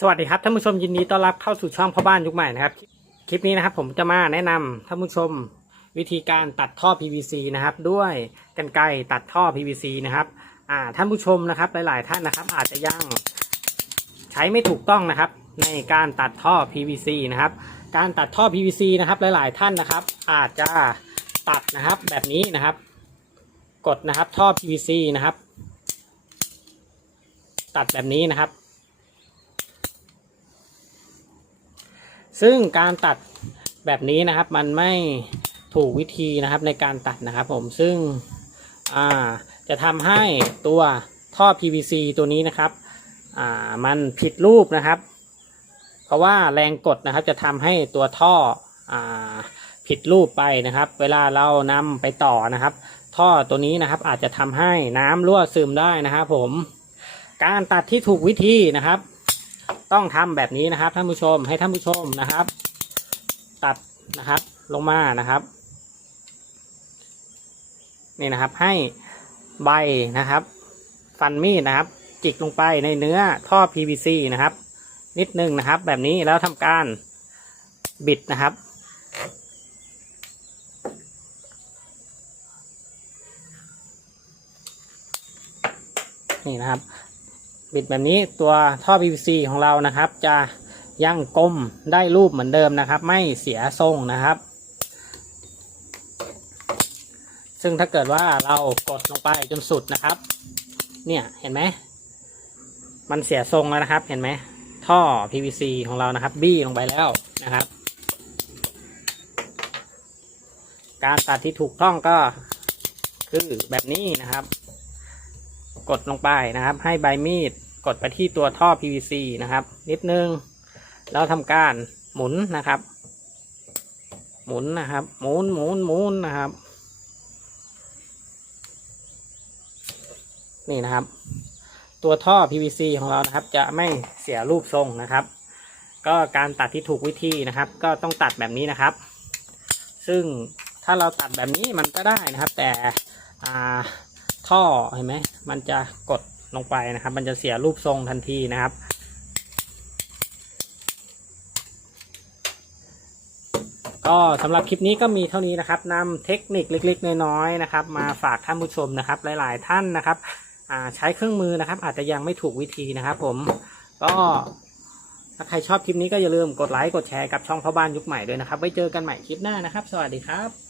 สวัสดีครับท่านผู้ชมยินดีต้อนรับเข้าสู่ช่องพ่อบ้านยุคใหม่นะครับ คลิปนี้นะครับผมจะมาแนะนำท่านผู้ชมวิธีการตัดท่อ PVC นะครับ ด้วยกรรไกตัดท่อ PVC นะครับอ่าท่านผู้ชมนะครับ หลาย ๆ ท่านนะครับ อาจจะยังใช้ไม่ถูกต้องนะครับ ในการตัดท่อ PVC นะครับ การตัดท่อ PVC นะครับ หลาย ๆ ท่านนะครับ อาจจะตัดนะครับ แบบนี้นะครับ กดนะครับท่อ PVC นะครับ ตัดแบบนี้นะครับ ซึ่งการตัดแบบนี้นะครับมันไม่ถูกวิธีนะครับในการตัดนะครับผมซึ่งจะทำให้ตัวท่อ PVC ตัวนี้นะครับมันผิดรูปนะครับ เพราะว่าแรงกดนะครับจะทำให้ตัวท่ออผิดรูปไปนะครับ เวลาเรานำไปต่อนะครับ ท่อตัวนี้นะครับอาจจะทำให้น้ำรั่วซึมได้นะครับผมการตัดที่ถูกวิธีนะครับ ต้องทำแบบนี้นะครับท่านผู้ชมให้ท่านผู้ชมนะครับ ตัดนะครับลงมานะครับนี่นะครับให้ใบนะครับ ฟันมีดนะครับ จิกลงไปในเนื้อท่อ PVC นะครับ นิดนึงนะครับ แบบนี้แล้วทำการบิดนะครับนี่นะครับ บิดแบบนี้ตัวท่อ PVC ของเรานะครับ จะยังกลมได้รูปเหมือนเดิมนะครับ ไม่เสียทรงนะครับ ซึ่งถ้าเกิดว่าเรากดลงไปจนสุดนะครับ เนี่ยเห็นไหมมันเสียทรงแล้วนะครับ เห็นไหมท่อ PVC ของเรานะครับ บี้ลงไปแล้วนะครับ การตัดที่ถูกต้องก็คือแบบนี้นะครับ กดลงไปนะครับ ให้ใบมีดกดไปที่ตัวท่อ PVC นะครับ นิดนึง แล้วทำการหมุนนะครับ หมุนนะครับ หมุนหมุนหมุนนะครับ นี่นะครับ ตัวท่อ PVC ของเรานะครับ จะไม่เสียรูปทรงนะครับ ก็การตัดที่ถูกวิธีนะครับ ก็ต้องตัดแบบนี้นะครับ ซึ่งถ้าเราตัดแบบนี้มันก็ได้นะครับ แต่อ่า ท่อเห็นไหมมันจะกดลงไปนะครับ มันจะเสียรูปทรงทันทีนะครับ ก็สำหรับคลิปนี้ก็มีเท่านี้นะครับนำเทคนิคเล็กๆ น้อยๆนะครับ มาฝากท่านผู้ชมนะครับ หลาย ๆ ท่านนะครับใช้เครื่องมือนะครับ อาจจะยังไม่ถูกวิธีนะครับ ผมก็ถ้าใครชอบคลิปนี้ก็อย่าลืมกดไลค์กดแชร์กับช่องพ่อบ้านยุคใหม่ด้วยนะครับไว้เจอกันใหม่คลิปหน้านะครับ สวัสดีครับ